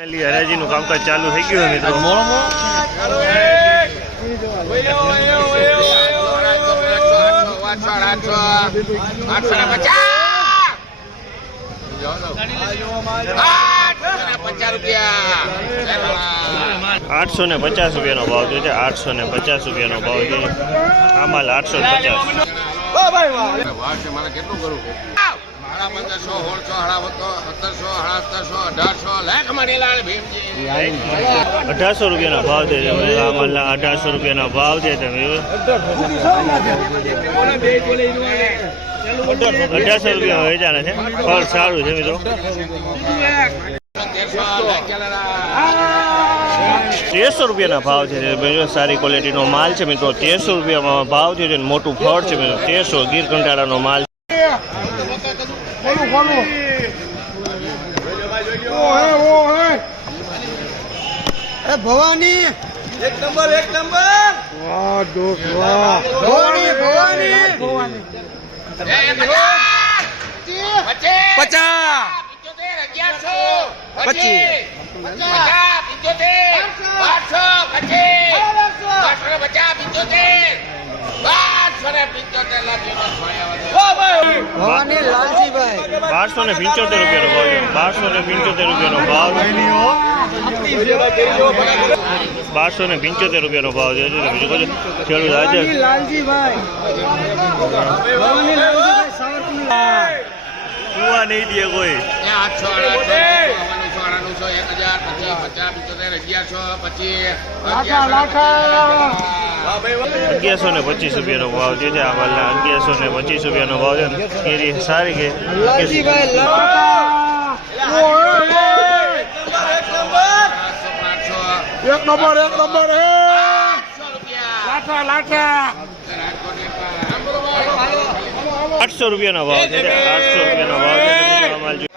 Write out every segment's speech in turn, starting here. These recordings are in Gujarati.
ફાઇનલી હરાજીનું કામકાજ ચાલુ થઈ ગયું મિત્રો. આઠસો ને પચાસ રૂપિયાનો ભાવ છે, આઠસો ને પચાસ રૂપિયાનો ભાવ છે. આ માલ આઠસો પચાસ. કેટલું કરું અઢારસો, લાખ રૂપિયાના ભાવ છે અઢારસો રૂપિયાના ભાવ છે તમે અઢારસો રૂપિયા વેચાણા છે. ફળ સારું છે મિત્રો. તેરસો રૂપિયાના ભાવ છે સારી ક્વોલિટીનો માલ છે મિત્રો. તેરસો રૂપિયામાં ભાવ છે મોટું ફળ છે મિત્રો. તેરસો ગીર કંટાળાનો માલ ભવાની એક નંબર એક નંબર વાહ દોસ્ત વાહ ભવાની ભવાની ભવાની પચાસ અગિયારસો પચીસ પચાસ પિંચોતેર બારસો પચીસ બારસો ને પચાસ પિંચોતેર બારસો ને પિંચોતેર ભવાની લાલજીભાઈ. બારસો ને પંચોતેર રૂપિયાનો ભાવ બારસો ને પંચોતેર રૂપિયાનો ભાવ બારસો ને પંચોતેર રૂપિયાનો ભાવ છે. ખેડૂત હાજર કુવા નહીં દે કોઈ. એક હજાર પચીસ પચાસ પંચોતેર અગિયારસો પચીસ અગિયારસો ને પચીસ રૂપિયાનો ભાવ જે છે. આ વાલના અગિયારસો ને પચીસ રૂપિયાનો ભાવ છે. કેરી સારી કે એક નંબર એક નંબર લાઠા લાઠા. આઠસો રૂપિયાનો ભાવ છે આઠસો રૂપિયાનો ભાવ છે. માલ જો-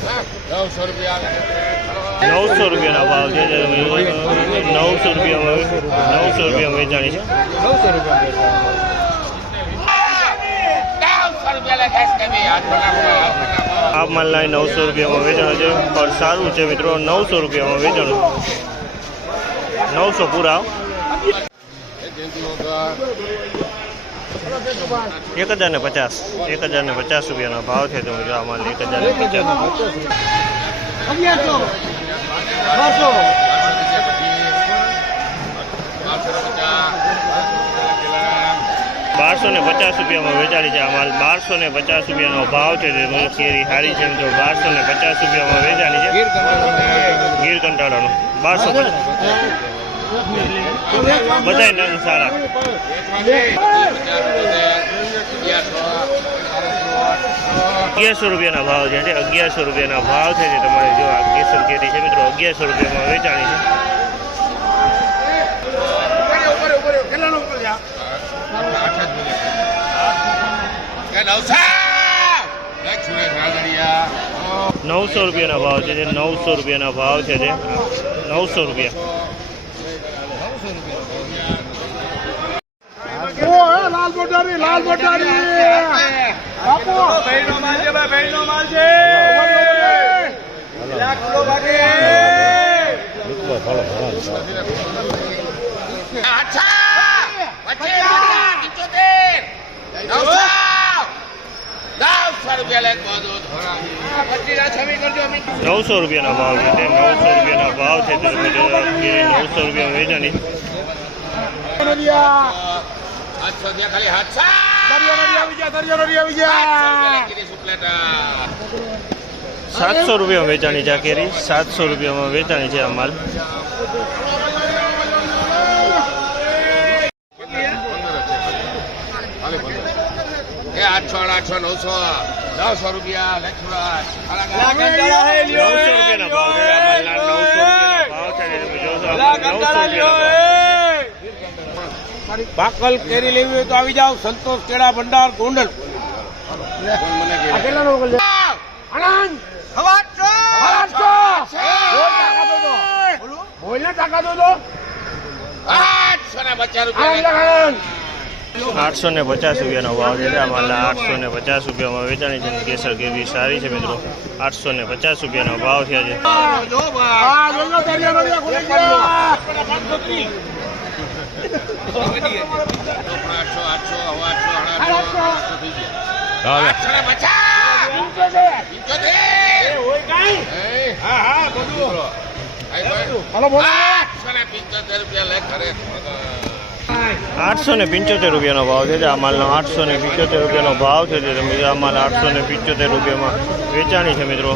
નવસો રૂપિયા નવસો રૂપિયાના ભાવ છે જે નવસો રૂપિયામાં નવસો રૂપિયા વેચાણી છે. નવસો રૂપિયા આ માલના નવસો રૂપિયામાં વેચાણ છે પણ સારું છે મિત્રો નવસો રૂપિયામાં વેચાણ. નવસો પૂરા. એક હજાર ને પચાસ. એક હજાર ને પચાસ રૂપિયાનો ભાવ છે તમે મિત્રો આ એક હજાર ને પચાસ. બારસો. ને પચાસ રૂપિયામાં વેચાણી છે આ માલ. બારસો ને પચાસ રૂપિયાનો ભાવ છે કેરી સારી છે તો બારસો ને પચાસ રૂપિયામાં વેચાણી છે. ગીર કંટાળાનો. બારસો બધા નંગ સારા અગિયારસો રૂપિયાના ભાવ છે અગિયારસો રૂપિયાના ભાવ છે તમારે જો આ કેસર છે મિત્રો, અગિયારસો રૂપિયામાં વેચાણી છે. નવસો રૂપિયાના ભાવ છે નવસો રૂપિયાના ભાવ છે નવસો રૂપિયા. લાલ બોટારી લાલ બોટારી. બાપુ. ભાઈનો માલ છે ભાઈ ભાઈનો માલ છે. લાખ નવસો રૂપિયાના ભાવ છે નવસો રૂપિયાના ભાવ છે તે નવસો રૂપિયા વેચાણી સાતસો રૂપિયામાં વેચાણી છે આ કેરી. સાતસો રૂપિયામાં વેચાણી છે આ માલ. આઠસો આઠસો નવસો નવસો રૂપિયા નવસો ભાવ છે નવસો રૂપિયાના ભાવ છે ને તમે જોશો આ નવસો રૂપિયાના ભાવ. બાકલ કેરી લેવી હોય તો આવી જાવ સંતોષ કેળા ભંડાર ગોંડલ. આઠસો બોલ ને તાકાતો તો. આઠસો ને પચાસ રૂપિયા આઠસો ને પચાસ રૂપિયાનો ભાવ છે. આ માલના આઠસો ને પચાસ રૂપિયામાં વેચાણી છે કેસર કેવી સારી છે મિત્રો. આઠસો ને પચાસ રૂપિયાનો ભાવ થયા છે ગયા હાલે. બોલો. રૂપિયા લે ખરે આઠસો ને પંચોતેર રૂપિયાનો ભાવ છે. આ માલનો આઠસો ને પંચોતેર રૂપિયાનો ભાવ છે આ માલ આઠસો ને પંચોતેર રૂપિયામાં વેચાણી છે, મિત્રો.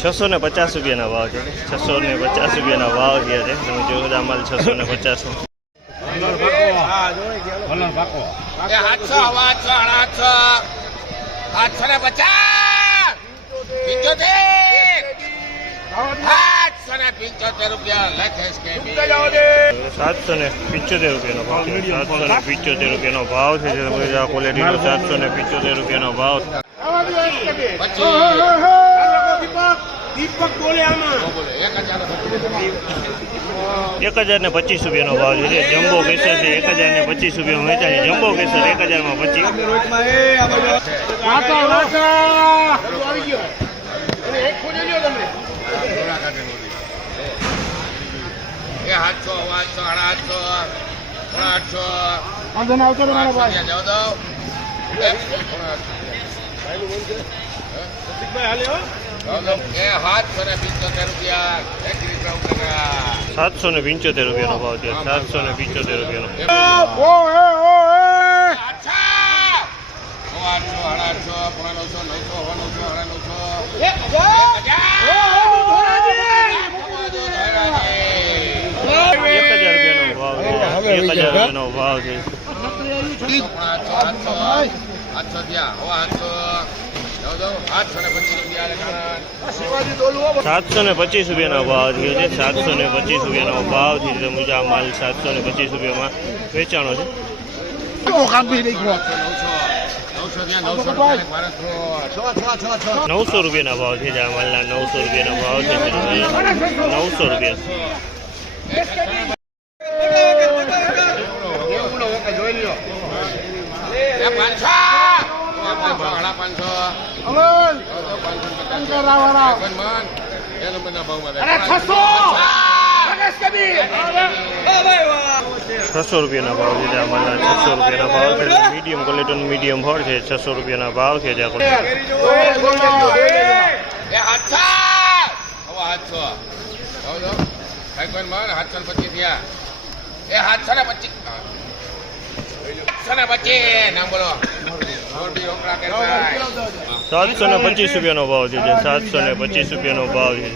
છસો ને પચાસ પચાસ રૂપિયાના ભાવ છે. છસો ને પચાસ રૂપિયાના ભાવ થયા છે. તમે જોયું આ માલ છસો ને પચાસમાં હા જોઈ ગયા એ આઠસો હવે આઠસો આઠસો આઠસો ને પચાસ. પંચોતેર. સાતસો ને પંચોતેર રૂપિયા લેટેસ્ટ કે સાતસો ને પિચોતેર રૂપિયાનો ભાવ છે. સાતસો ને પિચોતેર રૂપિયાનો ભાવ છે. જે આ ક્વોલિટીનો સાતસો ને પિચોતેર રૂપિયાનો ભાવ પછી દીપક દીપક બોલે આમાં. એક હજાર ને પચીસ રૂપિયાનો ભાવ છે. જમ્બો કેસર છે એક હજાર ને પચીસ રૂપિયામાં વેચાય છે. જમ્બો કેસર એક હજારમાં પચીસ. આઠસો આઠસો સાડા આઠસો આઠસો વાંધો ના આવતો મારા ભાઈ. જાવ દો એ સાતસો સાતસો ને પંચોતેર રૂપિયાનો ભાવ છે સાતસો ને પંચોતેર રૂપિયાનો એક હજાર રૂપિયાનો ભાવ છે આઠસો થયા હવા આઠસો સાતસો ને પચીસ રૂપિયાનો ભાવ થયો છે. સાતસો ને પચીસ રૂપિયાનો ભાવથી તમે જો આ માલ સાતસો ને પચીસ રૂપિયામાં વેચાણો છે. થયા નવસો રૂપિયાના ભાવ છે આ માલના. નવસો રૂપિયાના ભાવ છે. નવસો રૂપિયા એ પાંચસો એ પાંચસો સાડા પાંચસો અમન પાંચસો રાવ કરાવાળા મન એ નંબરના ભાવમાં અરે છસો ગણેશ કબીર છસો રૂપિયાના ભાવ છે ત્યાં માલના છસો રૂપિયાના ભાવ છે મીડિયમ ક્વોલિટીનું મીડિયમ ફળ છે છસો રૂપિયાના ભાવ છે ત્યાં હાથસો ને પચીસ થયા એ હાથસો ને પચીસ સાતસો ને પચીસ નામ બોલો સાતસો ને પચીસ રૂપિયાનો ભાવ છે સાતસો ને પચીસ રૂપિયાનો ભાવ છે.